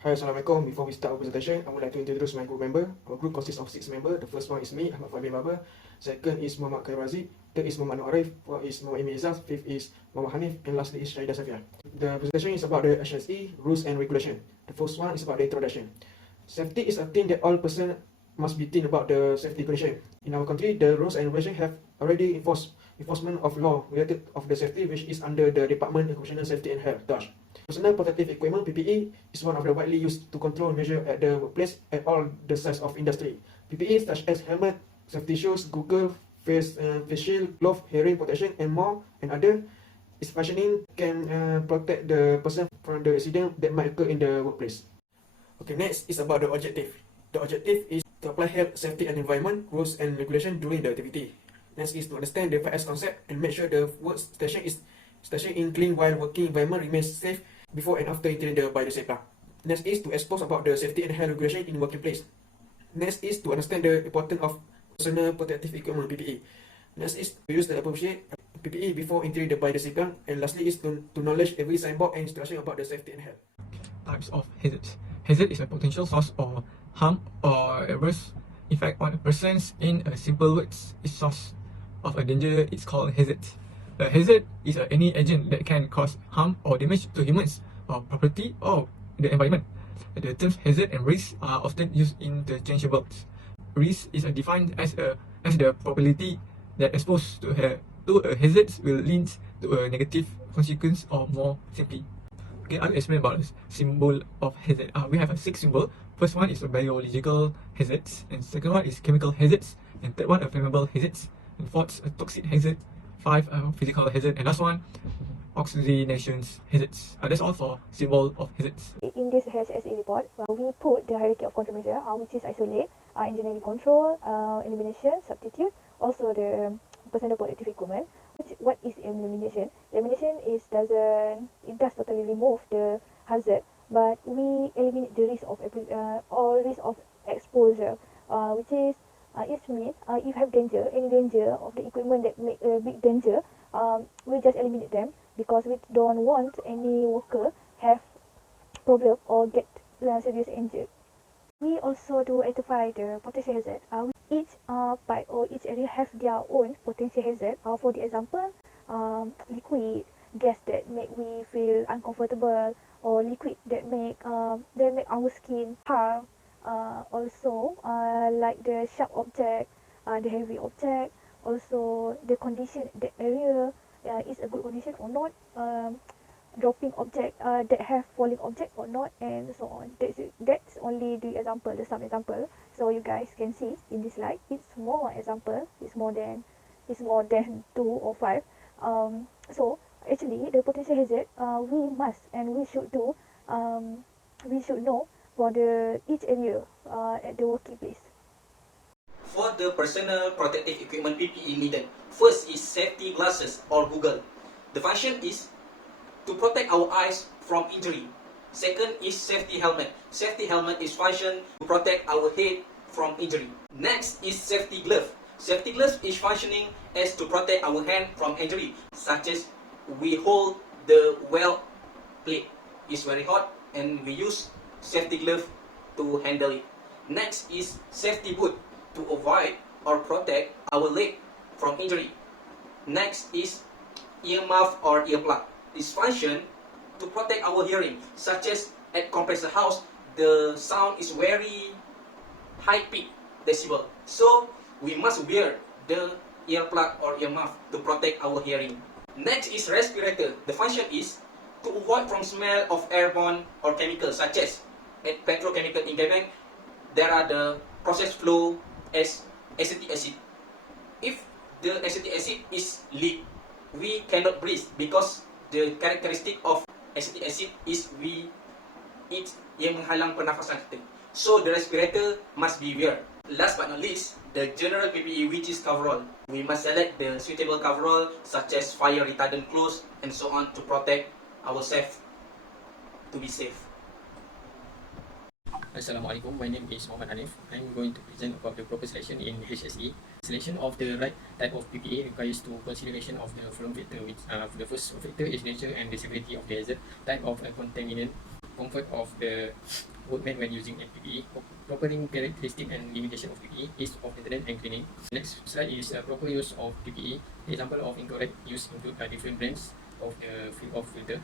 Hi, Assalamualaikum. Before we start our presentation, I would like to introduce my group member. Our group consists of 6 members. The first one is me, Ahmad Fahmi Baba. Second is Muhammad Khair Razi. Third is Muhammad Nur Arif. Fourth is Muhammad Imi Izzaz. Fifth is Muhammad Hanif. And lastly is Syahidah Safia. The presentation is about the HSE, rules and regulation. The first one is about the introduction. Safety is a thing that all persons must be thinking about the safety condition. In our country, the rules and regulations have already enforcement of law related of the safety, which is under the Department of Occupational Safety and Health, DOSH. Personal protective equipment (PPE) is one of the widely used to control measure at the workplace at all the size of industry. PPE such as helmet, safety shoes, Google, face shield, glove, hearing protection, and more and other is functioning can protect the person from the accident that might occur in the workplace. Okay, next is about the objective. The objective is to apply health, safety, and environment rules and regulation during the activity. Next is to understand the 5S concept and make sure the workstation is in clean while working environment remains safe before and after entering the by the safe plug. Next is to expose about the safety and health regulation in working place. Next is to understand the importance of personal protective equipment (PPE). Next is to use the appropriate PPE before entering the by the safe plug. And lastly is to knowledge every signboard and instruction about the safety and health. Types of hazards. Hazard is a potential source of harm or adverse effect on a person's. In a simple words, its source of a danger is called hazard. A hazard is any agent that can cause harm or damage to humans or property or the environment. The terms hazard and risk are often used interchangeable. Risk is defined as the probability that exposed to a hazard will lead to a negative consequence, or more simply. Okay, I'll explain about the symbol of hazard. We have 6 symbols. First one is a biological hazards, and second one is chemical hazards, and third one flammable hazards, and fourth a toxic hazard, 5 physical hazard, and last one oxidation hazards. That's all for symbol of hazards. In this HSE report, we put the hierarchy of control measure, which is isolate, engineering control, elimination, substitute, also the personal protective equipment. What is elimination? Elimination does totally remove the hazard, but we eliminate the risk of exposure, which is it means if you have any danger of the equipment that make a big danger, we just eliminate them because we don't want any worker have problem or get serious injured. We also do identify the potential hazard. Each part or each area have their own potential hazard. For the example, liquid gas that make we feel uncomfortable, or liquid that make our skin harm. Also, like the sharp object, the heavy object. Also, the condition the area is a good condition or not. Dropping object that have falling object or not, and so on. That's only the example, the some example. So you guys can see in this slide, it's more example. It's more than 2 or 5. So actually, the potential hazard we must and we should do. We should know for each area at the working place. For the personal protective equipment PPE needed, first is safety glasses or Google. The function is to protect our eyes from injury. Second is safety helmet. Safety helmet is function to protect our head from injury. Next is safety glove. Safety glove is functioning as to protect our hand from injury, such as we hold the weld plate. It's very hot and we use safety glove to handle it. Next is safety boot to avoid or protect our leg from injury. Next is earmuff or earplug. This function to protect our hearing, such as at compressor house, the sound is very high peak decibel. So we must wear the earplug or earmuff to protect our hearing. Next is respirator. The function is to avoid from smell of airborne or chemicals, such as at petrochemical in Gebeng, there are the process flow as acetic acid. If the acetic acid is leak, we cannot breathe because the characteristic of acetic acid is it's yang menghalang pernafasan kita. So the respirator must be wear. Last but not least, the general PPE, which is coverall. We must select the suitable coverall such as fire retardant clothes and so on to protect ourselves to be safe. Assalamualaikum, my name is Muhammad Hanif. I'm going to present about the proper selection in HSE. Selection of the right type of PPE requires to consideration of the following factor, which the first factor is nature and the severity of the hazard, type of contaminant, comfort of the workmen when using PPE. Proper characteristic and limitation of PPE is of maintenance and cleaning. Next slide is proper use of PPE. Example of incorrect use include different brands of the filter.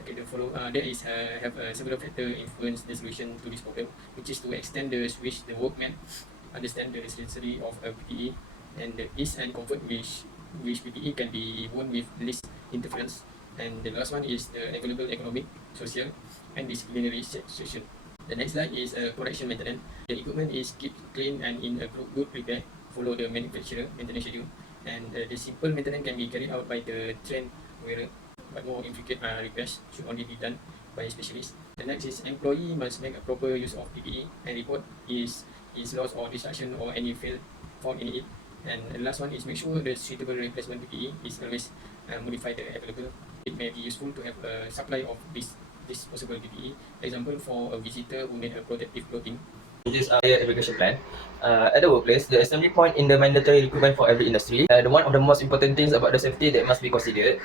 Okay, the follow there is have several factor influence the solution to this problem, which is to extend the switch the workmen understand the necessity of a PPE and the ease and comfort which PPE can be worn with least interference. And the last one is the available economic, social, and disciplinary situation. The next slide is correction maintenance. The equipment is kept clean and in a good repair. Follow the manufacturer maintenance schedule, and the simple maintenance can be carried out by the trained wearer, but more intricate repairs should only be done by specialists. The next is employee must make a proper use of PPE and report his loss or destruction or any fault in it. And the last one is make sure the suitable replacement PPE is always modified and available. It may be useful to have a supply of this possible PPE. Example, for a visitor who need a protective clothing. This is our evacuation plan. At the workplace, the assembly point in the mandatory requirement for every industry. The one of the most important things about the safety that must be considered.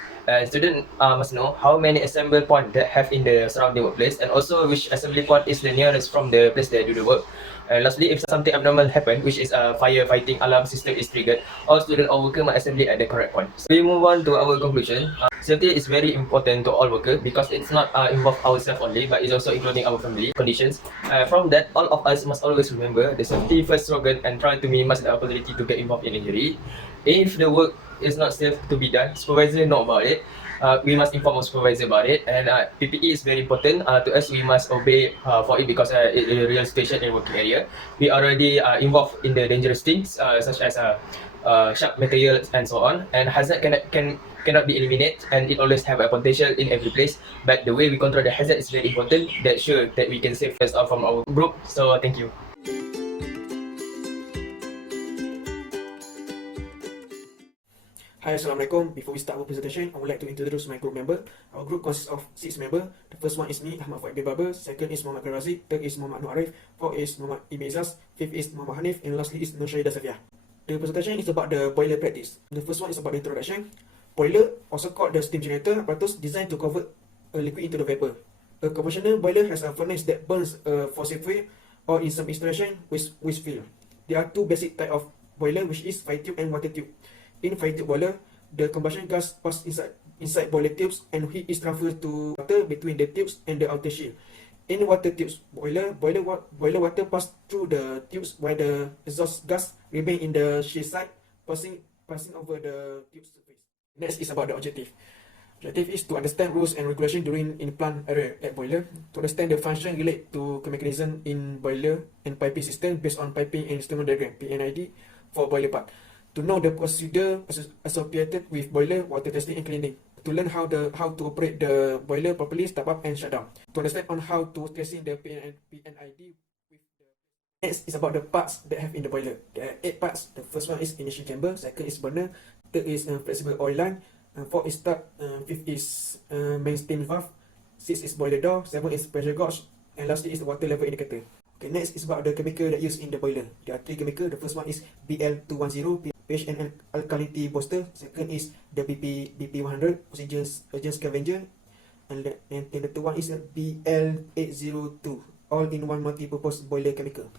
Students must know how many assembly point that have in the surrounding workplace, and also which assembly point is the nearest from the place they do the work. Lastly, if something abnormal happen, which is a firefighting alarm system is triggered, all student or worker must assembly at the correct point. So we move on to our conclusion. Safety is very important to all workers because it's not involve ourselves only, but it's also including our family conditions. From that, all of us must always remember the safety first slogan and try to minimize the opportunity to get involved in injury. If the work is not safe to be done, supervisor know about it. We must inform our supervisor about it, and PPE is very important to us. We must obey for it because it's a real situation in working area. We already involved in the dangerous things such as sharp materials and so on, and hazard cannot be eliminated, and it always have a potential in every place. But the way we control the hazard is very important. That sure that we can save us all from our group. So thank you. Hi, Assalamualaikum. Before we start our presentation, I would like to introduce my group member. Our group consists of 6 members. The first one is me, Ahmad Fuad bin Babar. Second is Muhammad Khairi Razik. Third is Muhammad Nur Arif. Fourth is Muhammad Ibn Izaz. Fifth is Muhammad Hanif. And lastly is Nur Syahidah Safiah. The presentation is about the boiler practice. The first one is about the introduction. Boiler, also called the steam generator, apparatus designed to convert a liquid into the vapor. A conventional boiler has a furnace that burns a fossil fuel, or in some installation, waste fuel. There are two basic types of boiler, which is fire tube and water tube. In fire tube boiler, the combustion gas passes inside boiler tubes and heat is transferred to water between the tubes and the outer shield. In water tubes boiler water pass through the tubes while the exhaust gas remain in the shield side, passing over the tube surface. Next is about the objective. Objective is to understand rules and regulation during in plant area at boiler, to understand the function related to mechanism in boiler and piping system based on piping and instrument diagram (PNID) for boiler part, to know the procedure associated with boiler, water testing and cleaning, to learn how to operate the boiler properly, start up and shut down, to understand on how to testing the PNID with the. Next is about the parts that have in the boiler. There are 8 parts. The first one is ignition chamber, second is burner, third is flexible oil line, fourth is start, fifth is main steam valve, sixth is boiler door, seventh is pressure gauge, and lastly is the water level indicator. Okay, next is about the chemical that used in the boiler. There are 3 chemicals. The first one is BL210, pH and alkalinity booster. Second is the BP100, oxygen agent scavenger, and the third one is BL802, all in one multi-purpose boiler chemical.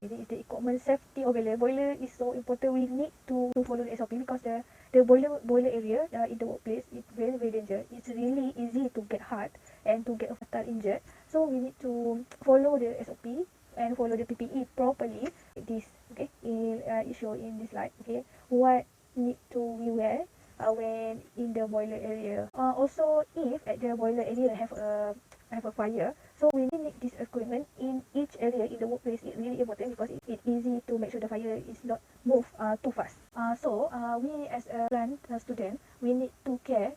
The equipment safety of boiler is so important. We need to follow the SOP because the boiler area in the workplace is very dangerous. It's really easy to get hurt and to get fatal injured. So we need to follow the SOP and follow the PPE properly. This is shown in this slide. Okay, what need to we wear when in the boiler area. Also, if at the boiler area have a fire, so we need this equipment in each area in the workplace. It's really important because it's easy to make sure the fire is not move too fast. So we as a plant student, we need to care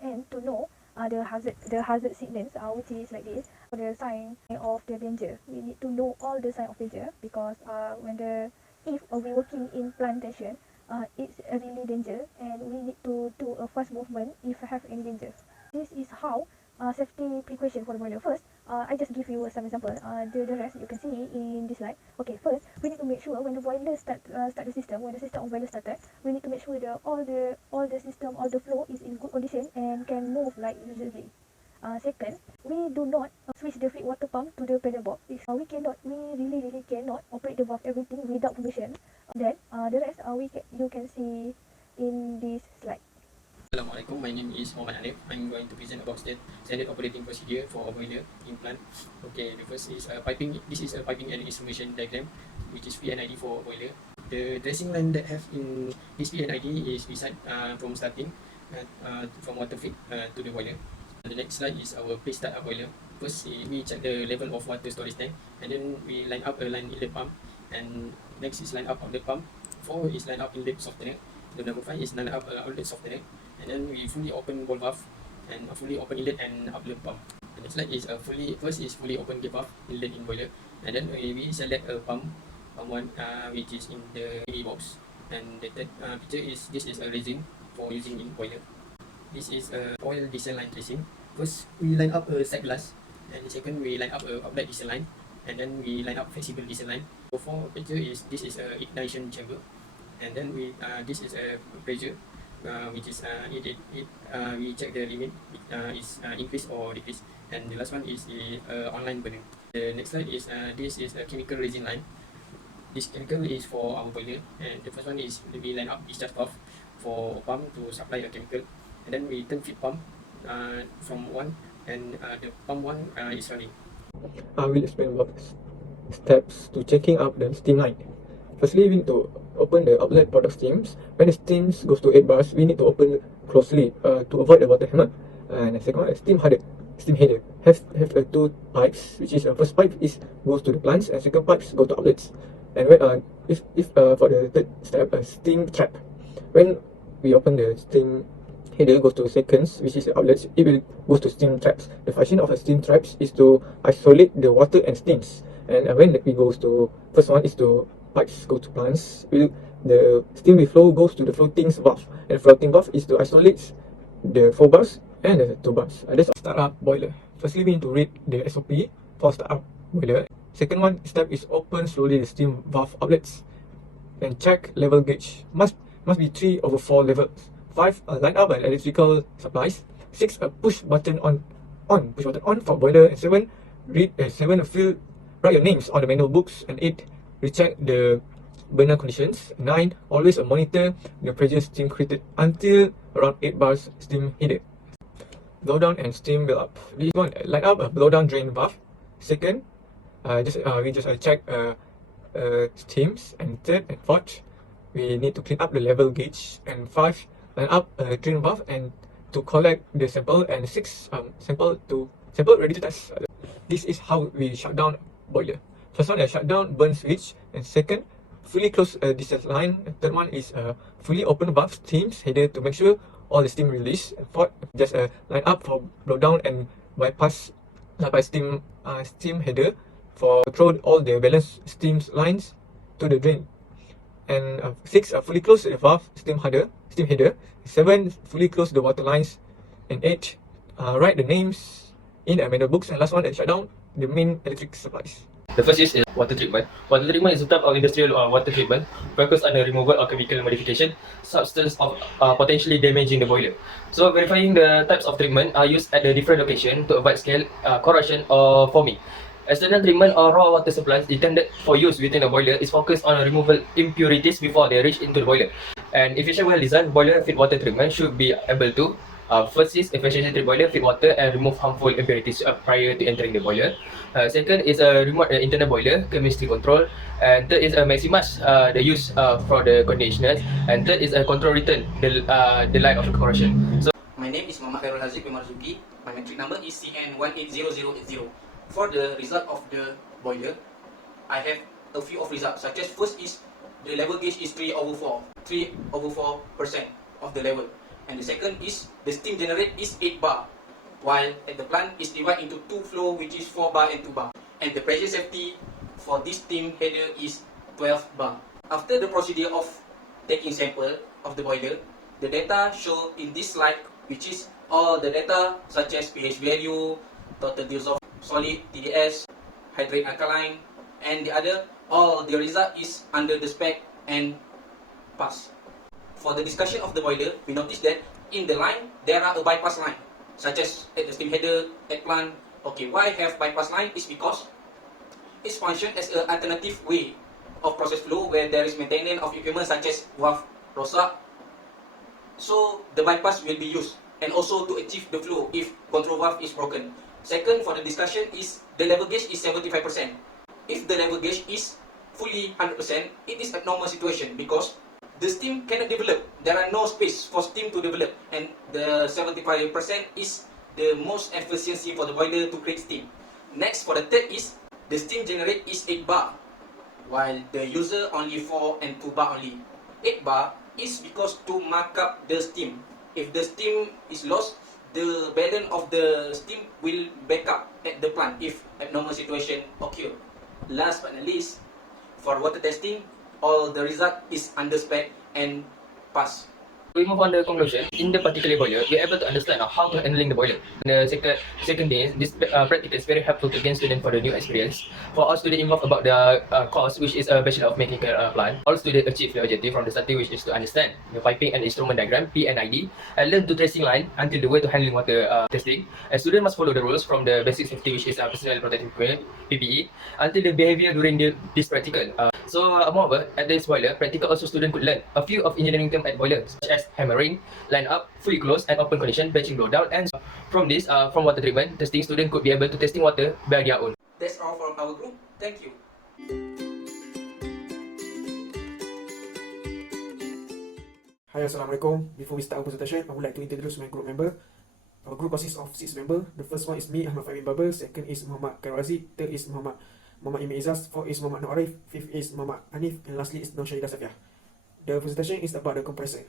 and to know the hazard signals, which is like this, the sign of the danger. We need to know all the sign of danger because if we working in plantation, it's a really danger, and we need to do a fast movement if have any danger. This is how safety precaution for the boiler. First, I just give you some example. The rest you can see in this slide. Okay, first we need to make sure when the boiler start the system, when the system of boiler started, we need to make sure that all the system, all the flow is in good condition and can move like usually. Second, we do not my name is Muhammad Hanif. I'm going to present about standard operating procedure for a boiler in plant. Okay, the first is piping. This is a piping and installation diagram, which is PNID for boiler. The dressing line that have in this PNID is beside from starting from water feed to the boiler. The next slide is our pre-start boiler. First, we check the level of water storage tank, and then we line up a line inlet pump, and next is line up outlet pump. 4 is line up inlet softener. The number 5 is line up outlet softener, and then we fully open ball valve and fully open inlet and outlet pump. The next slide is fully open gate valve inlet in boiler, and then we select a pump one which is in the mini box, and the third picture is this is a resin for using in boiler. This is a oil diesel line tracing. First, we line up a side glass, and second, we line up a outlet diesel line, and then we line up flexible diesel line. So for picture is this is a ignition chamber, and then we this is a pressure, which is we check the limit is increase or decrease, and the last one is the online burner. The next slide is this is a chemical resin line. This chemical is for our boiler, and the first one is we line up discharge valve for pump to supply a chemical, and then we turn feed pump from one, and the pump one is running. I will explain about steps to checking up the steam line. Firstly, we need to open the outlet product steams. When the steams goes to 8 bars, we need to open closely to avoid the water hammer. And the second one, steam header have two pipes, which is first pipe is goes to the plants, and second pipes go to outlets. And when if for the third step, steam trap, when we open the steam header goes to seconds, which is the outlets, it will goes to steam traps. The function of a steam traps is to isolate the water and steams. And when it goes to first one is to pipes go to plants, the steam will flow goes to the floating valve, and floating valve is to isolate the 4 bars and the 2 bars. That's startup boiler. Firstly, we need to read the SOP for startup boiler. Second one step is open slowly the steam valve outlets and check level gauge. Must be 3/4 levels. 5 line up electrical supplies. 6 push button on for boiler. And 7 write your names on the manual books. And 8 recheck the burner conditions. 9 always monitor the pressure steam created until around 8 bars steam heated. Blow down and steam build up. This one line up a blow down drain valve. Second, we just check steams. And third and fourth, we need to clean up the level gauge. And 5 line up a drain valve and to collect the sample. And 6 sample ready to test. This is how we shut down boiler. First one, shut down burn switch, and second, fully close diesel line. And third one is fully open valve steams header to make sure all the steam release. And fourth, just line up for blow down and bypass steam header for throw all the balance steam lines to the drain. And 6 fully close the valve steam header. 7 fully close the water lines. And 8 write the names in the manual books. And last one, shut down the main electric supplies. The first is water treatment. Water treatment is a type of industrial water treatment focused on the removal or chemical modification substance of potentially damaging the boiler. So verifying the types of treatment are used at the different location to avoid scale, corrosion or foaming. External treatment or raw water supplies intended for use within the boiler is focused on removal impurities before they reach into the boiler. And efficient well-designed boiler feed water treatment should be able to first is efficiently treat boiler, feed water and remove harmful impurities prior to entering the boiler. Second is a remote internal boiler, chemistry control. And third is maximize the use for the conditioners. And third is a control return the light of the corrosion. So My name is Muhammad Khairul Haziq bin Marzuki. My metric number is CN180080. For the result of the boiler, I have a few of results, such as first is the level gauge is 3/4% of the level. And the second is the steam generate is 8 bar, while at the plant is divided into 2 flow, which is 4 bar and 2 bar. And the pressure safety for this steam header is 12 bar. After the procedure of taking sample of the boiler, the data shown in this slide, which is all the data such as pH value, total dissolved solid, TDS, hydrate alkaline, and the other, all the result is under the spec and pass. For the discussion of the boiler, we notice that in the line, there are a bypass line, such as at the steam header, at plant. Okay, why have bypass line? Is because it's function as an alternative way of process flow where there is maintenance of equipment such as valve rosak. So the bypass will be used and also to achieve the flow if control valve is broken. Second, for the discussion is the level gauge is 75%. If the level gauge is fully 100%, it is a normal situation because the steam cannot develop. There are no space for steam to develop, and the 75% is the most efficiency for the boiler to create steam. Next, for the third is the steam generate is 8 bar, while the user only 4 and 2 bar only. 8 bar is because to mark up the steam. If the steam is lost, the balance of the steam will back up at the plant if abnormal situation occur. Last but not least, for water testing, all the result is under spec and pass. We move on to the conclusion. In the particular boiler, we are able to understand how to handling the boiler. The second thing is this practical is very helpful to gain students for the new experience. For all students involved about the course, which is a Bachelor of Mechanical Plant, all students achieve the objective from the starting, which is to understand the piping and instrument diagram (P&ID) and learn to tracing line until the way to handling water testing. A student must follow the rules from the basic safety, which is personal protective equipment (PPE), until the behavior during this practical. Moreover, at this boiler, practical also student could learn a few of engineering terms at boiler, such as hammering, line up, fully closed and open condition, batching blowdown, and from this, from water treatment testing, student could be able to testing water by their own. That's all from our group. Thank you. Hi, Assalamualaikum. Before we start our presentation, I would like to introduce my group member. Our group consists of 6 members. The first one is me, Ahmad Fahmi Babar. Second is Muhammad Khairazi. Third is Muhammad Imam Izaz. Fourth is Muhammad Nur Arif. Fifth is Muhammad Hanif. And lastly is Nur Syahidah Safiah. The presentation is about the compressor.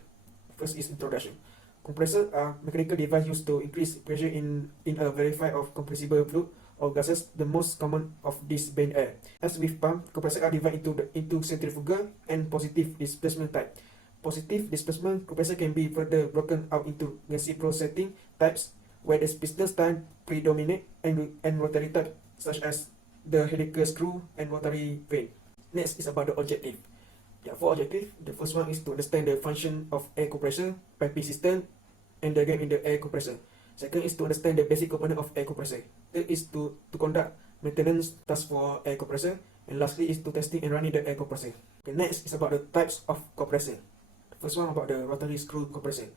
First is introduction. Compressor are mechanical device used to increase pressure in a verified of compressible fluid or gases. The most common of this being air. As with pump, compressor are divided into centrifugal and positive displacement type. Positive displacement compressor can be further broken out into reciprocating types, where the piston time predominate, and rotary type, such as the helical screw and rotary vane. Next is about the objective. There are 4 objectives. The first one is to understand the function of air compressor, piping system, and diagram in the air compressor. Second is to understand the basic component of air compressor. Third is to conduct maintenance tasks for air compressor. And lastly is to testing and running the air compressor. Okay, next is about the types of compressor. The first one about the rotary screw compressor.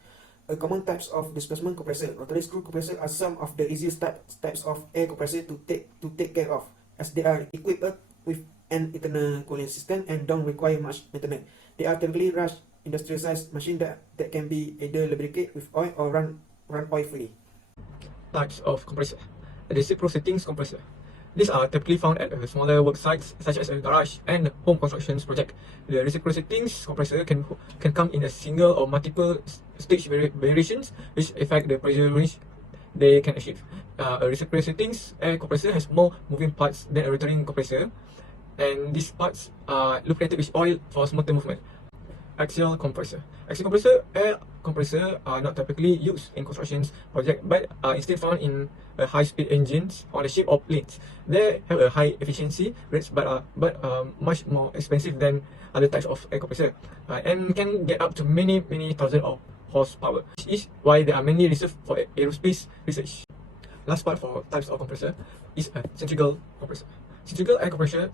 A common types of displacement compressor. Rotary screw compressor are some of the easiest types of air compressor to take care of, as they are equipped with an internal cooling system and don't require much maintenance. They are typically rush industrial-sized machine that can be either lubricated with oil or run oil-free. Types of compressor. Reciprocating compressor. These are typically found at smaller work sites such as a garage and home construction project. The reciprocating compressor can come in a single or multiple stage variations which affect the pressure range they can achieve. A reciprocating air compressor has more moving parts than a rotary compressor, and these parts are lubricated with oil for smoother movement. Axial compressor. Axial compressor air compressor are not typically used in construction projects, but are instead found in high-speed engines on the ship or planes. They have a high efficiency rates, but are much more expensive than other types of air compressor, and can get up to many thousands of horsepower, which is why they are mainly reserved for aerospace research. Last part for types of compressor is a centrifugal compressor. Centrifugal air compressor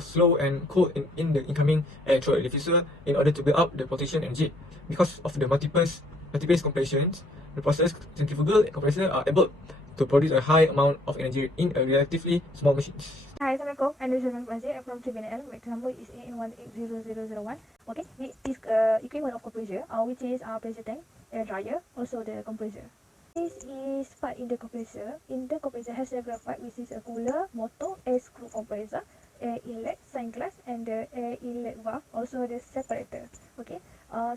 slow and cool in the incoming air through a diffuser in order to build up the potential energy. Because of the multiple compressions, the process centrifugal compressor are able to produce a high amount of energy in a relatively small machines. Hi, Assalamualaikum. I'm Rizal Mazir. I'm from TBNL. My example is AN180001. Okay, this equipment of compressor, which is pressure tank, air dryer, also the compressor. This is part in the compressor. In the compressor has several parts, which is a cooler, motor, air screw compressor, air inlet, sign glass, and the air inlet valve, also the separator. Okay,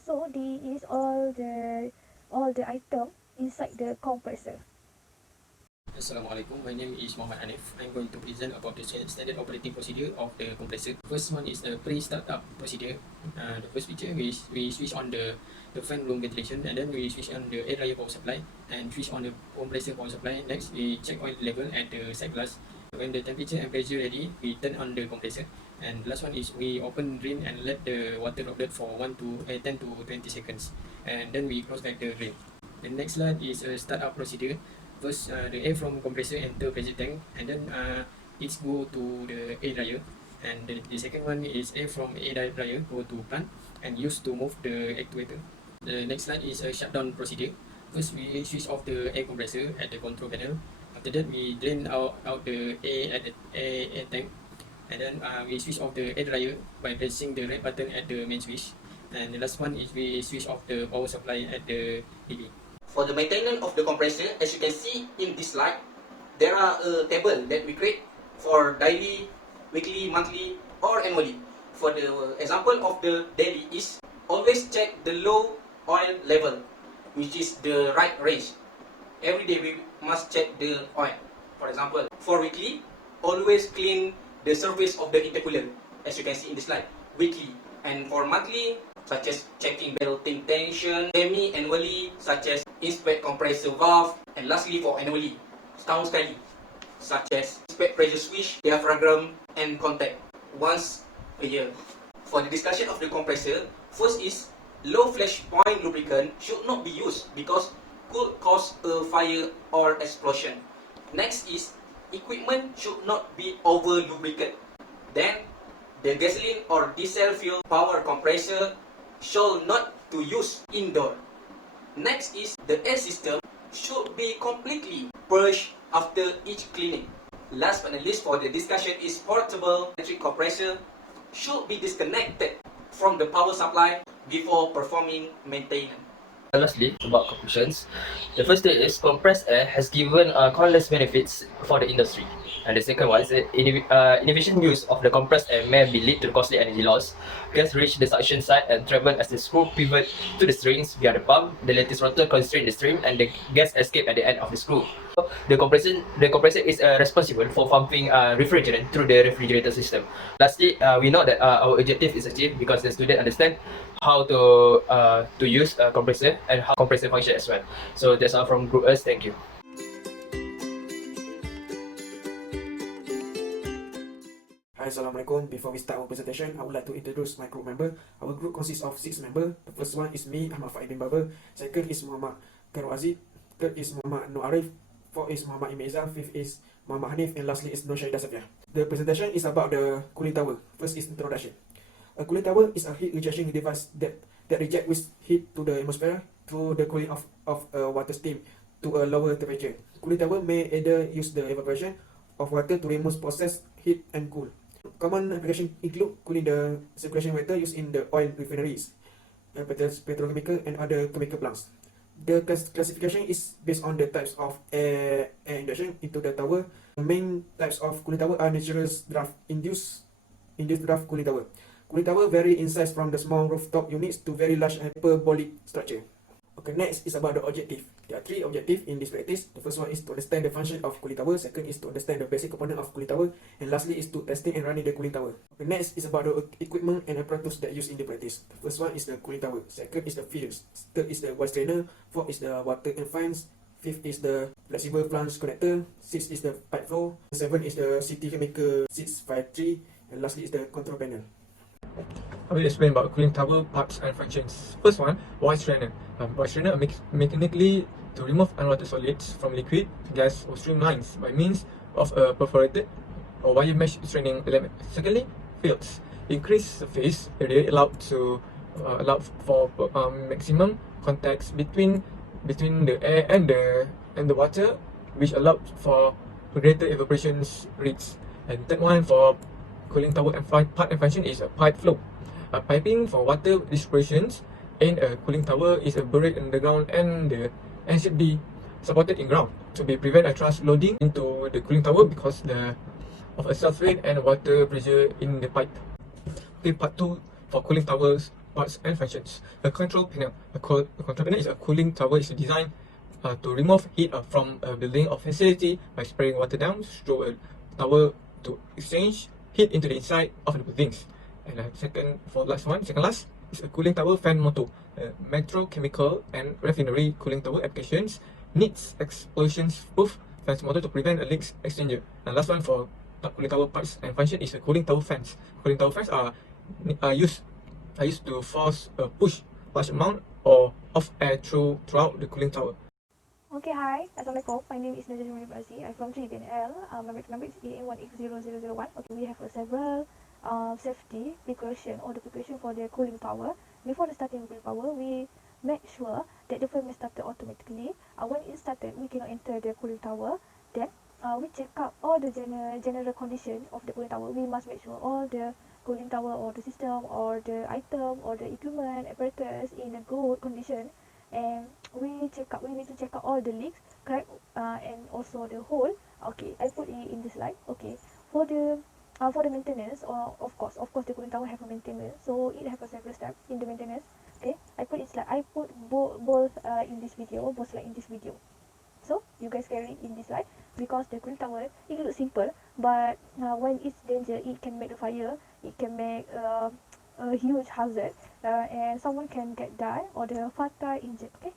so this is all the item inside the compressor. Assalamualaikum, my name is Muhammad Hanif. I'm going to present about the standard operating procedure of the compressor. First one is the pre-startup procedure. The first feature is we switch on the fan room ventilation, and then we switch on the air dryer power supply and switch on the compressor power supply. Next, we check oil level at the side glass. When the temperature and pressure ready, we turn on the compressor. And last one is we open drain and let the water droplet for 10 to 20 seconds, and then we close back the drain. The next slide is a startup procedure. First, the air from compressor enter pressure tank, and then it go to the air dryer. And the second one is air from air dryer go to plant and used to move the actuator. The next slide is a shutdown procedure. First, we switch off the air compressor at the control panel. After that, we drain out the air at the air tank. And then we switch off the air dryer by pressing the red button at the main switch. And the last one is we switch off the power supply at the PB. For the maintenance of the compressor, as you can see in this slide, there are a table that we create for daily, weekly, monthly, or annually. For the example of the daily is always check the low oil level, which is the right range. Every day we must check the oil. For example, for weekly, always clean the surface of the intercooler, as you can see in the slide, weekly. And for monthly, such as checking belting tension, semi-annually, such as inspect compressor valve, and lastly for annually, setahun sekali, such as inspect pressure switch, diaphragm, and contact, once a year. For the discussion of the compressor, first is low flash point lubricant should not be used because could cause a fire or explosion. Next is equipment should not be over lubricated. Then the gasoline or diesel fuel power compressor should not to use indoor. Next is the air system should be completely purged after each cleaning. Last but not least for the discussion is portable electric compressor should be disconnected from the power supply before performing maintenance. Lastly, about conclusions, the first thing is compressed air has given countless benefits for the industry. And the second one is that inefficient use of the compressed air may be lead to costly energy loss. Gas reach the suction side and travel as the screw pivot to the strings via the pump. The lattice rotor constrain the stream and the gas escape at the end of the screw. The compressor is responsible for pumping refrigerant through the refrigerator system. Lastly, we know that our objective is achieved because the student understand how to use a compressor and how compressor function as well. So that's all from Group S. Thank you. Hi, Assalamualaikum. Before we start our presentation, I would like to introduce my group member. Our group consists of 6 members. The first one is me, Ahmad Faid bin Babar. Second is Muhammad Khairul Aziz. Third is Muhammad Nur Arif. Fourth is Muhammad Imizah. Fifth is Muhammad Hanif. And lastly is Nur Syahidah Safiah. The presentation is about the cooling tower. First is introduction. A cooling tower is a heat rejection device that rejects waste heat to the atmosphere through the cooling of water steam to a lower temperature. Cooling tower may either use the evaporation of water to remove processed heat and cool. Common applications include cooling the circulation water used in the oil refineries, petrochemical and other chemical plants. The classification is based on the types of air induction into the tower. The main types of cooling tower are natural draft, induced draft cooling tower. Cooling tower vary in size from the small rooftop units to very large hyperbolic structure. Okay, next is about the objective. There are 3 objectives in this practice. The first one is to understand the function of cooling tower. Second is to understand the basic component of cooling tower. And lastly is to testing and running the cooling tower. Okay, next is about the equipment and apparatus that used in the practice. The first one is the cooling tower. Second is the feeders. Third is the water strainer. Fourth is the water and fans. Fifth is the flexible flange connector. Sixth is the pipe flow. Seven is the CT Chemical 653. And lastly is the control panel. I will explain about cooling tower parts and functions. First one, void strainer. Void strainer mechanically to remove unwanted solids from liquid, gas or streamlines by means of a perforated or wire mesh straining element. Secondly, fields. Increase surface area allowed for maximum contacts between the air and the water, which allowed for greater evaporation rates. And third one for cooling tower and part and function is a pipe flow. Piping for water distributions in a cooling tower is buried in the ground and should be supported in ground to prevent a thrust loading into the cooling tower because of a surface and water pressure in the pipe. Okay, part 2 for cooling towers parts and functions. A control panel. A control panel is a cooling tower is designed to remove heat from a building or facility by spraying water down through a tower to exchange heat into the inside of the buildings. And second last is a cooling tower fan motor. Metrochemical and refinery cooling tower applications needs explosion-proof fans motor to prevent a leak exchanger. And last one for cooling tower parts and function is a cooling tower fans. Cooling tower fans are used to force a push large amount of air throughout the cooling tower. Okay, hi. Assalamualaikum. My name is Najah Razi. I'm from 3DNL. My number is EN1X0001. Okay, we have several safety precaution or the precaution for the cooling tower. Before the starting of cooling tower, we make sure that the fan started automatically. When it started, we cannot enter the cooling tower. Then we check out all the general condition of the cooling tower. We must make sure all the cooling tower or the system or the item or the equipment apparatus in a good condition. And we need to check out all the leaks, crack, and also the hole. Okay, I put it in the slide. Okay, for the maintenance, or of course the cooling tower have a maintenance, so it have a several steps in the maintenance. Okay, I put both in this video, both slide in this video. So you guys can read in this slide, because the cooling tower, it looks simple, but when it's danger, it can make a fire, it can make a huge hazard, and someone can get die or the fatal injured. Okay.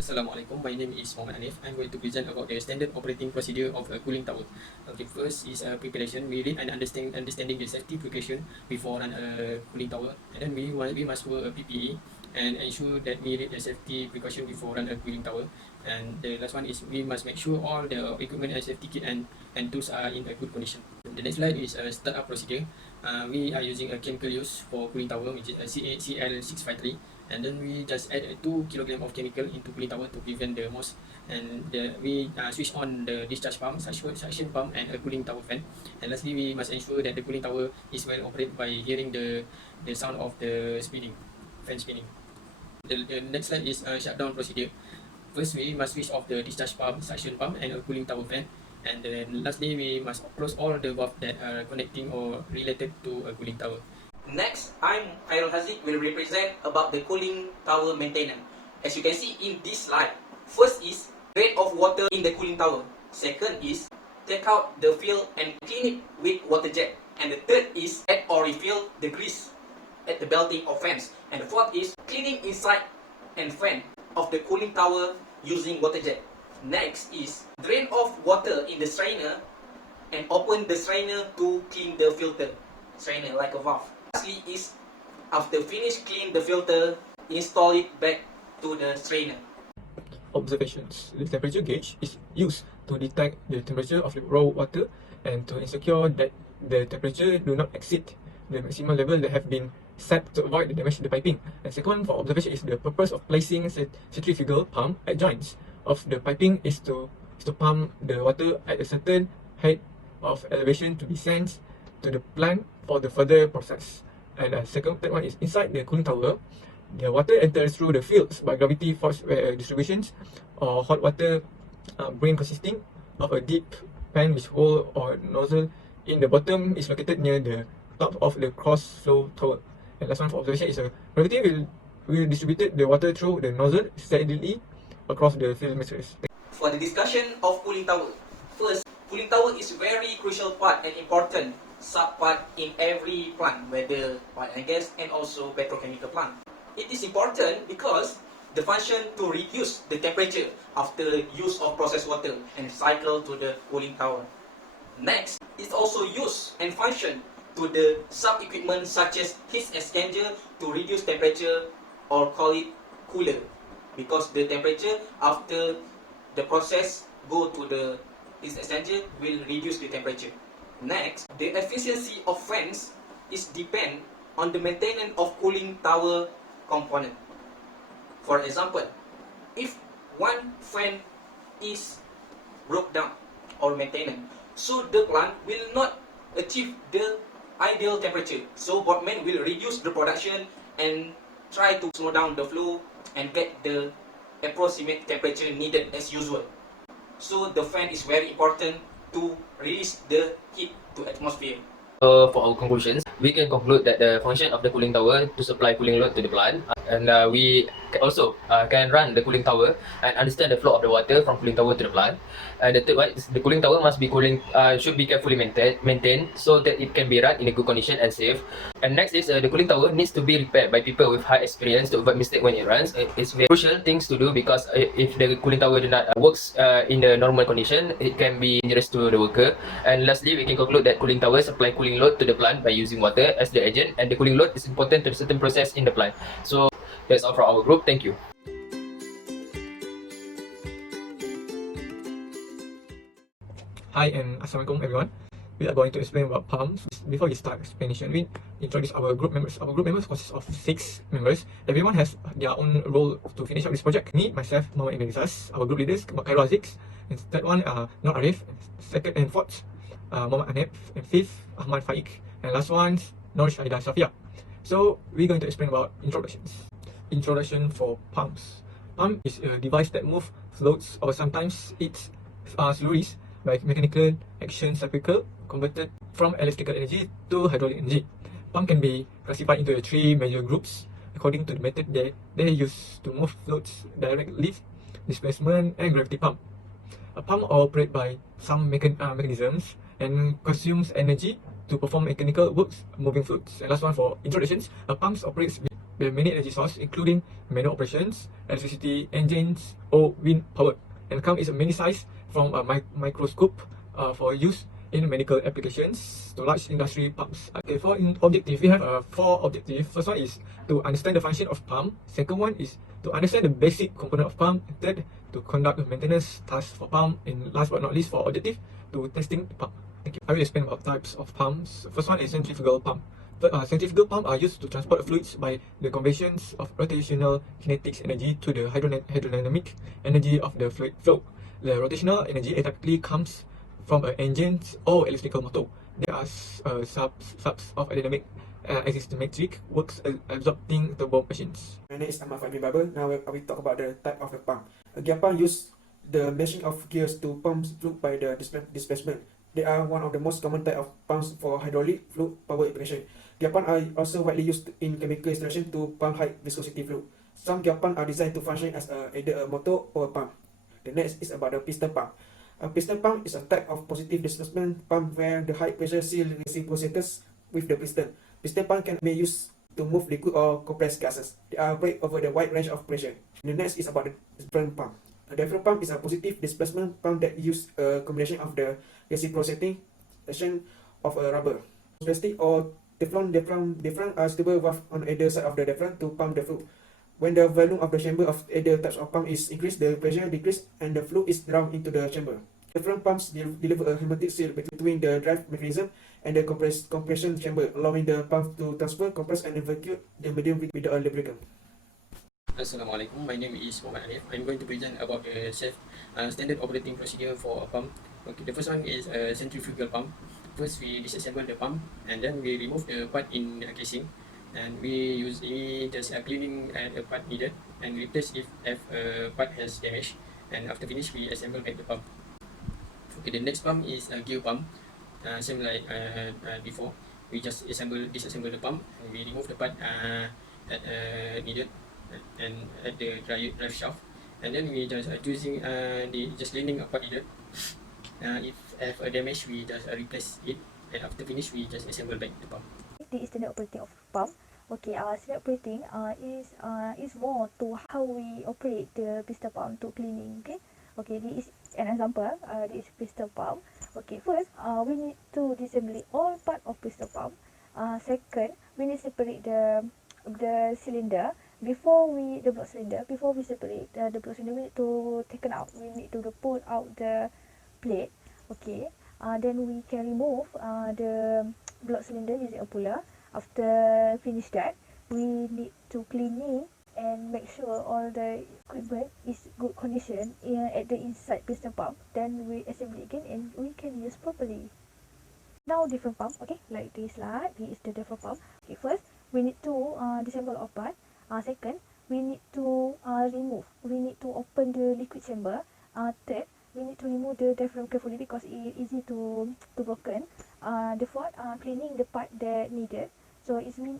Assalamualaikum, my name is Muhammad Hanif. I'm going to present about the standard operating procedure of a cooling tower. Okay, first is preparation. We read and understanding the safety precaution before run a cooling tower, and then we must wear a PPE and ensure that we read the safety precaution before run a cooling tower. And the last one is we must make sure all the equipment and safety kit and tools are in a good condition. The next slide is a startup procedure. We are using a chemical use for cooling tower, which is a CL653. And then we just add 2 kg of chemical into cooling tower to prevent the moss. And we switch on the discharge pump, suction pump, and a cooling tower fan. And lastly, we must ensure that the cooling tower is well operated by hearing the sound of the fan spinning. The next slide is a shutdown procedure. First, we must switch off the discharge pump, suction pump, and a cooling tower fan. And then lastly, we must close all the valves that are connecting or related to a cooling tower. Next, I'm Khairul Haziq will represent about the cooling tower maintenance. As you can see in this slide, first is drain of water in the cooling tower. Second is take out the fill and clean it with water jet. And the third is add or refill the grease at the belting of fans. And the fourth is cleaning inside and fan of the cooling tower using water jet. Next is drain off water in the strainer and open the strainer to clean the filter. Strainer like a valve. Lastly is, after finish clean the filter, install it back to the strainer. Observations. The temperature gauge is used to detect the temperature of the raw water and to ensure that the temperature do not exceed the maximum level that have been set to avoid the damage to the piping. And second, for observation, is the purpose of placing centrifugal pump at joints of the piping is to pump the water at a certain height of elevation to be sent to the plant for the further process. And third one is inside the cooling tower, the water enters through the fields by gravity force distributions or hot water brain consisting of a deep pan with hole or nozzle in the bottom is located near the top of the cross flow tower. And last one for observation is gravity will distribute the water through the nozzle steadily across the field materials. For the discussion of cooling tower, first, cooling tower is very crucial part and important sub-part in every plant, whether oil and gas and also petrochemical plant. It is important because the function to reduce the temperature after use of processed water and cycle to the cooling tower. Next, it's also use and function to the sub-equipment such as heat exchanger to reduce temperature or call it cooler, because the temperature after the process go to the heat exchanger will reduce the temperature. Next, the efficiency of fans is depend on the maintenance of cooling tower component. For example, if one fan is broke down or maintenance, so the plant will not achieve the ideal temperature. So boardman will reduce the production and try to slow down the flow and get the approximate temperature needed as usual. So the fan is very important to release the heat to atmosphere. For our conclusions, we can conclude that the function of the cooling tower to supply cooling load to the plant, and we also can run the cooling tower and understand the flow of the water from cooling tower to the plant. And the third one is the cooling tower must be should be carefully maintained so that it can be run in a good condition and safe. And next is the cooling tower needs to be repaired by people with high experience to avoid mistake when it runs. It's very crucial things to do because if the cooling tower do not works in the normal condition, it can be dangerous to the worker. And lastly, we can conclude that cooling tower supply cooling load to the plant by using water as the agent, and the cooling load is important to a certain process in the plant. So that's all from our group. Thank you. Hi and Assalamualaikum everyone. We are going to explain about pumps. Before we start explanation, we introduce our group members. Our group members consists of 6 members. Everyone has their own role to finish up this project. Me, myself, Muhammad Imelizas, our group leaders, Khairul Aziz, and third one, Nur Arif, second and fourth, Muhammad Hanif, and fifth, Ahmad Faik, and last one, Nur Shahida Safia. So we're going to explain about introductions. Introduction for pumps. Pump is a device that moves floats or sometimes it's slurries by mechanical action cycle converted from electrical energy to hydraulic energy. Pump can be classified into 3 major groups according to the method that they use to move floats: direct lift, displacement, and gravity pump. A pump operates by some mechanisms and consumes energy to perform mechanical works moving floats. And last one for introductions, a pump operates with many energy sources including manual operations, electricity, engines, or wind power, and come is a mini size from a microscope for use in medical applications to large industry pumps. Okay, for objective, we have 4 objectives. First one is to understand the function of pump. Second one is to understand the basic component of pump. Third, to conduct a maintenance task for pump. And last but not least, for objective, to testing the pump. Thank you. I will explain about types of pumps. First one is centrifugal pump. Centrifugal pumps are used to transport fluids by the conversions of rotational kinetics energy to the hydrodynamic energy of the fluid flow. The rotational energy typically comes from an engine or electrical motor. There are subs of dynamic axisymmetric works absorbing turbo machines. My name is Ahmad Fahmi Babar. Now I will talk about the type of the pump. A gear pump uses the meshing of gears to pump fluid by the displacement. They are one of the most common type of pumps for hydraulic fluid power application. Gear pumps are also widely used in chemical installation to pump high viscosity fluid. Some gear pumps are designed to function as either a motor or a pump. The next is about the piston pump. A piston pump is a type of positive displacement pump where the high pressure seal reciprocates with the piston. Piston pump can be used to move liquid or compressed gases. They operate over the wide range of pressure. The next is about the diaphragm pump. A diaphragm pump is a positive displacement pump that uses a combination of the reciprocating action of a rubber, plastic, or Teflon. Diaphragm are stable valve on either side of the diaphragm to pump the fluid. When the volume of the chamber of either types of pump is increased, the pressure decreases and the fluid is drawn into the chamber. Different pumps deliver a hermetic seal between the drive mechanism and the compression chamber, allowing the pump to transfer, compress, and evacuate the medium with a lubricant. Assalamualaikum. My name is Muhammad Hanif. I'm going to present about the standard operating procedure for a pump. Okay, the first one is a centrifugal pump. First, we disassemble the pump and then we remove the part in the casing. And we just cleaning the part needed and replace if a part has damage. And after finish, we assemble back the pump. Okay, the next pump is a gear pump. Same like before. We just disassemble the pump and we remove the part that needed and at the drive shaft. And then we just just cleaning a part needed. If have a damage, we just replace it. And after finish, we just assemble back the pump. The standard operating of pump. Okay, standard operating is more to how we operate the piston pump to cleaning. Okay, this is an example. This is piston pump. Okay, first we need to disassemble all part of piston pump. Second, we need to separate the cylinder before we block cylinder. Before we separate the block cylinder, we need to take it out. We need to pull out the plate. Okay, then we can remove the block cylinder using a puller. After finish that, we need to cleaning and make sure all the equipment is good condition at the inside piston pump. Then we assemble again and we can use properly. Now different pump, okay, like this lah. This is the different pump. Okay, first we need to disassemble all part. Second, we need to remove. We need to open the liquid chamber. Third, we need to remove the diaphragm carefully because it's easy to broken. The fourth, cleaning the part that needed. So it means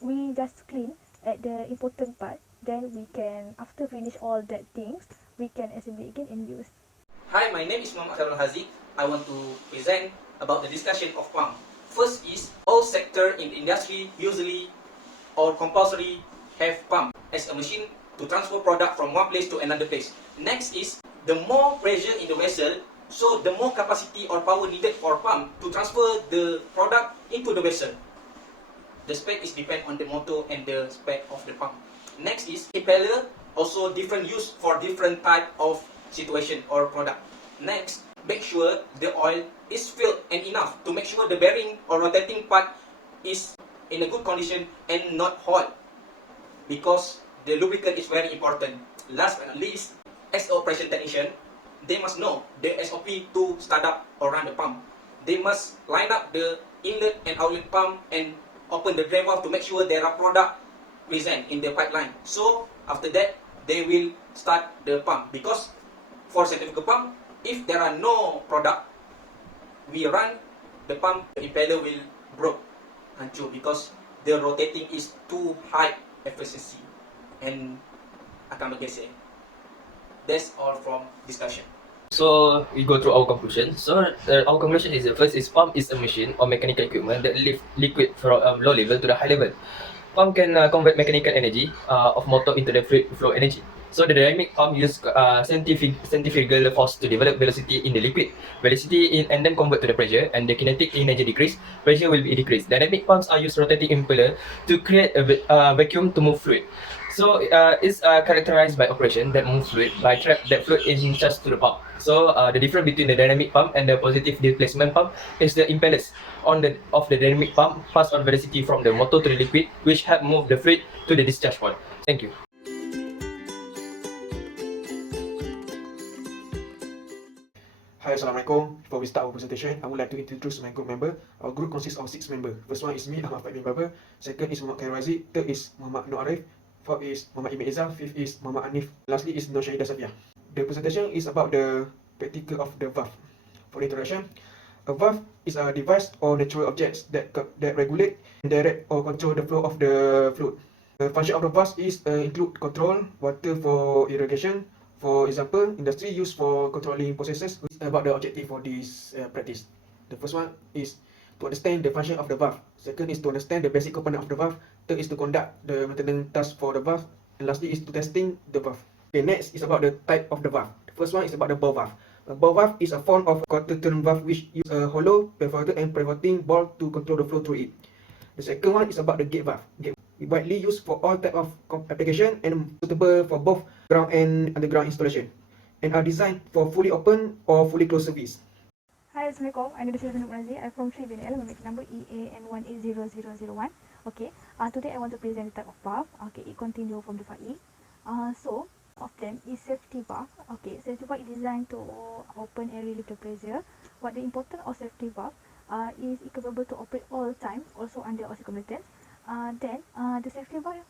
we just clean at the important part. Then we can, after finish all that things, we can assemble again and use. Hi, my name is Muhammad Khairul. I want to present about the discussion of pump. First is all sector in the industry usually or compulsory have pump as a machine to transfer product from one place to another place. Next is the more pressure in the vessel, so the more capacity or power needed for pump to transfer the product into the vessel. The spec is depend on the motor and the spec of the pump. Next is impeller, also different use for different type of situation or product. Next, make sure the oil is filled and enough to make sure the bearing or rotating part is in a good condition and not hot, because the lubricant is very important. Last but not least, as an operation technician, they must know the SOP to start up or run the pump. They must line up the inlet and outlet pump and open the drain valve to make sure there are product present in the pipeline. So after that, they will start the pump, because for centrifugal pump, if there are no product, we run the pump, the impeller will broke, hancur, because the rotating is too high efficiency and akan bergeser. That's all from discussion. So we go through our conclusion. So our conclusion is the first is pump is a machine or mechanical equipment that lift liquid from low level to the high level. Pump can convert mechanical energy of motor into the fluid flow energy. So the dynamic pump uses centrifugal force to develop velocity in the liquid, and then convert to the pressure, and the kinetic energy decrease, pressure will be decreased. Dynamic pumps are used rotating impeller to create a vacuum to move fluid. So it's characterized by operation that moves fluid by trap that fluid is charged to the pump. So the difference between the dynamic pump and the positive displacement pump is the impellers of the dynamic pump pass on velocity from the motor to the liquid, which help move the fluid to the discharge point. Thank you. Hi, Assalamualaikum. Before we start our presentation, I would like to introduce my group member. Our group consists of 6 members. First one is me, Ahmad Fahmi Baba. Second is Muhammad Khair Razi. Third is Muhammad Nur Arif. Fourth is Muhammad Imam Izzah. Fifth is Muhammad Anif. Lastly is Nur Syahidah Safiah. The presentation is about the practical of the valve. For introduction, a valve is a device or natural objects that regulate, direct or control the flow of the fluid. The function of the valve is include control water for irrigation. For example, industry used for controlling processes. About the objective for this practice. The first one is to understand the function of the valve. Second is to understand the basic component of the valve. Third is to conduct the maintenance task for the valve. And lastly is to testing the valve. Okay, next is about the type of the valve. The first one is about the ball valve. A ball valve is a form of quarter turn valve which use a hollow, perforated and pivoting ball to control the flow through it. The second one is about the gate valve. Gate widely used for all type of application and suitable for both ground and underground installation, and are designed for fully open or fully closed service. Hi, Assalamualaikum. I'm Nadia Nur Razi. I'm from Sri BNL. My number EAN180001. Okay. Today I want to present the type of valve. Okay, it continue from the part E. So of them is safety valve. Okay, safety valve is designed to open and relieve the pressure. What the importance of safety valve is it capable to operate all the time, also under all circumstances. Then the safety valve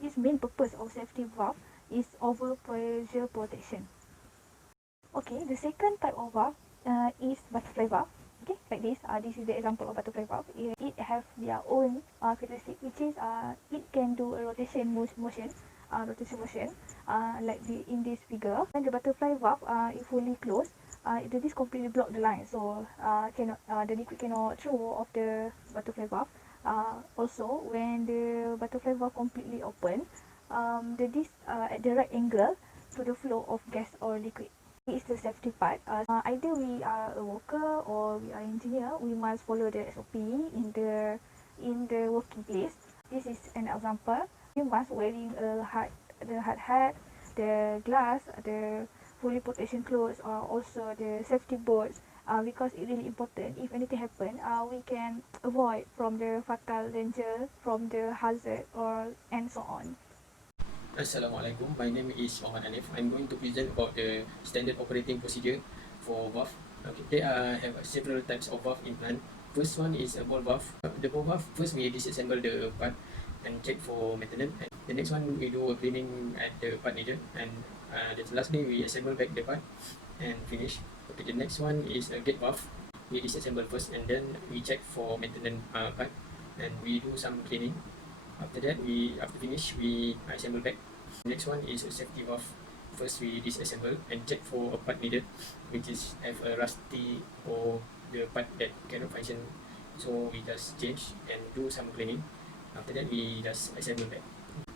its main purpose of safety valve is over pressure protection. Okay, the second type of valve is butterfly valve. Okay, like this. This is the example of butterfly valve. It have their own characteristic, which is it can do a rotation motion, like in this figure. When the butterfly valve is fully closed, this completely block the line, so the liquid cannot throw off the butterfly valve. Also, when the butterfly valve completely open, this at the right angle to the flow of gas or liquid. It is the safety part. Either we are a worker or we are engineer, we must follow the SOP in the working place. This is an example. You must wearing the hard hat, the glass, the fully protection clothes, or also the safety boots. Because it's really important. If anything happen, we can avoid from the fatal danger, from the hazard, and so on. Assalamualaikum. My name is Muhammad Anif. I'm going to present about the standard operating procedure for valve. Okay, there have several types of valve in plant. First one is a ball valve. The ball valve, first we disassemble the part and check for maintenance. And the next one we do a cleaning at the part needed, and lastly we assemble back the part and finish. Okay, the next one is a gate valve. We disassemble first and then we check for maintenance part and we do some cleaning. After that, after finish we assemble back. Next one is a safety valve. First we disassemble and check for a part needed, which is have a rusty or the part that cannot function. So we just change and do some cleaning. After that we just assemble back.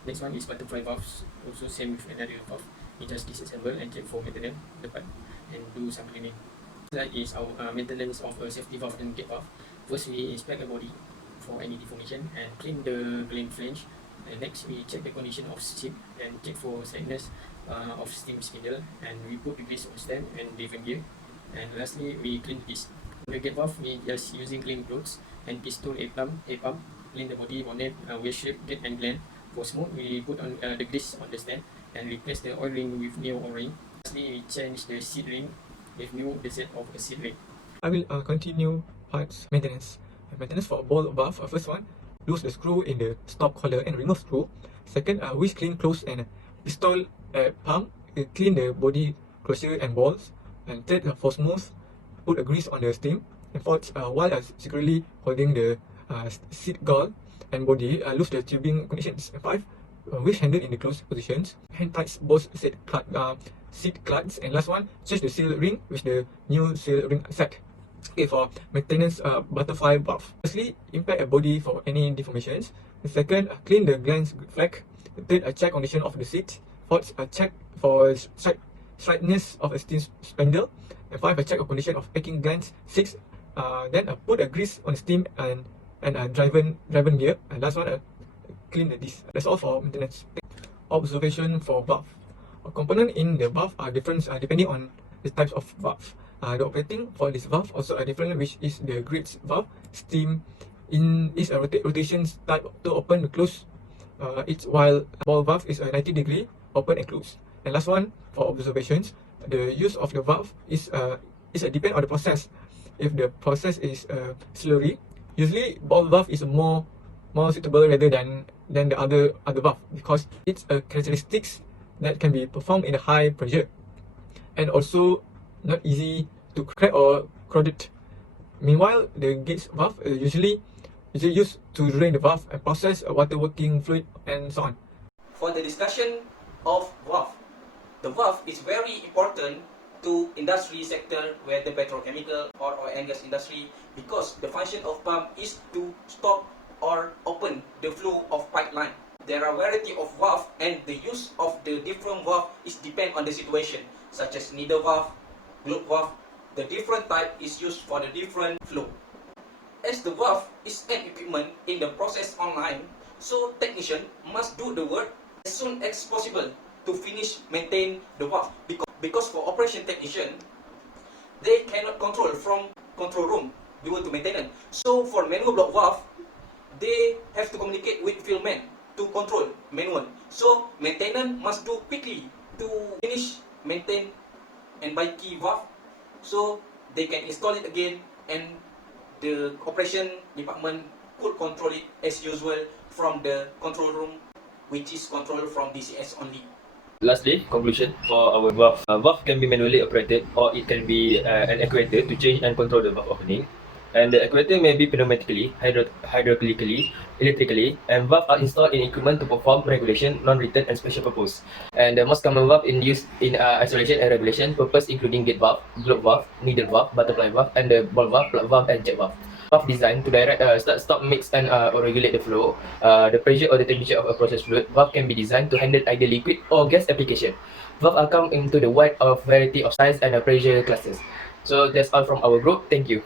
Next one is butterfly valves. Also same with another valve. We just disassemble and check for maintenance the part and do some cleaning. That is our maintenance of a safety valve and gate valve. First we inspect the body for any deformation and clean the clean flange. And next we check the condition of ship and check for tightness of steam spindle, and we put the grease on stem and different gear. And lastly we clean this. The gate valve, we just using clean clothes and pistol a pump, clean the body, bonnet, waist shape, gate and gland. For smooth, we put on the grease on the stand and replace the oil ring with new oil ring. Lastly, we change the seat ring with new set of a seat ring. I will continue parts maintenance. Maintenance for ball valve. First one, loose the screw in the stop collar and remove screw. Second, whisk clean clothes and pistol pump. Clean the body closure and balls. And third, for smooth, put a grease on the stem. And fourth, while securely holding the seat guard and body, loose the tubing connections. And five, whisk handle in the closed positions. Hand tight both seat clamps. And last one, change the seal ring with the new seal ring set. Okay, for maintenance butterfly valve. Firstly, impact a body for any deformations. The second, clean the glands flag. The third, check condition of the seat. Fourth, check for straightness of a steam spindle. And five, check a condition of packing glands. Six, then put a grease on the steam and driven gear. And last one, clean the disc. That's all for maintenance. Observation for valve. A component in the valve are different depending on the types of valve. The operating for this valve also are different, which is the grease valve. Steam in is a rotation type to open and close. While ball valve is a 90-degree open and close. And last one for observations, the use of the valve is depend on the process. If the process is slurry, usually ball valve is more suitable rather than the other valve because it's a characteristics that can be performed in a high pressure and also not easy to crack or corrode. Meanwhile, the gauge valve usually used to drain the valve and process water working fluid and so on. For the discussion of valve, the valve is very important to industry sector where the petrochemical or oil and gas industry because the function of pump is to stop or open the flow of pipeline. There are variety of valve and the use of the different valve is depend on the situation such as needle valve, globe valve. The different type is used for the different flow. As the valve is an equipment in the process online, so technician must do the work as soon as possible to finish maintain the valve because for operation technician, they cannot control from control room due to maintenance. So for manual block valve, they have to communicate with field man to control manual. So maintenance must do quickly to finish maintain and buy key valve so they can install it again and the operation department could control it as usual from the control room, which is controlled from DCS only. Lastly, conclusion for our valve. Valve can be manually operated or it can be an actuator to change and control the valve opening. And the actuator may be pneumatically, hydraulically, electrically, and valves are installed in equipment to perform regulation, non-return, and special purpose. And the most common valve in use in isolation and regulation purpose including gate valve, globe valve, needle valve, butterfly valve, and the ball valve, plug valve, and jet valve. Valve designed to direct, start, stop, mix, and or regulate the flow, the pressure or the temperature of a process fluid. Valve can be designed to handle either liquid or gas application. Valve are come into the wide variety of size and pressure classes. So that's all from our group. Thank you.